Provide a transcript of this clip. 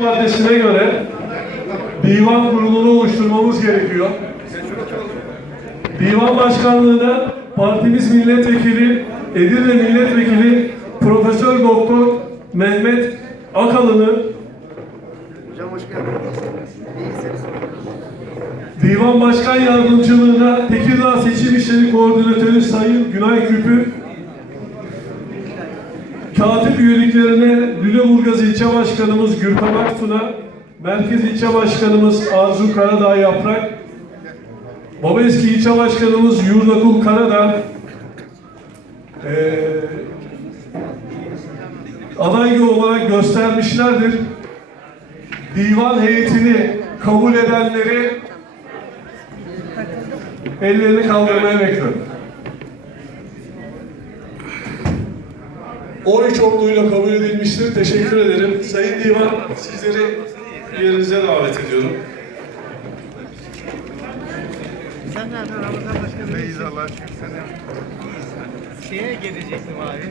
maddesine göre divan kurulunu oluşturmamız gerekiyor. Divan başkanlığına partimiz milletvekili, Edirne milletvekili Profesör Doktor Mehmet Akalın'ı. Divan Başkan Yardımcılığına Tekirdağ Seçim İşleri Koordinatörü Sayın Günay Küpü, Katip üyeliklerine Lüleburgaz İlçe Başkanımız Gürkan Aktun'a, Merkez İlçe Başkanımız Arzu Karadağ Yaprak, Babeski İlçe Başkanımız Yurdakul Karadağ, eee aday olarak göstermişlerdir. Divan heyetini kabul edenleri ellerini kaldırmaya bekliyorum. Oy çokluğuyla kabul edilmiştir. Teşekkür ederim. Sayın Divan sizleri yerinize davet ediyorum. Sen nereden Ramazan Başkanım? Neyiz Allah de. Şeye gelecektim abi.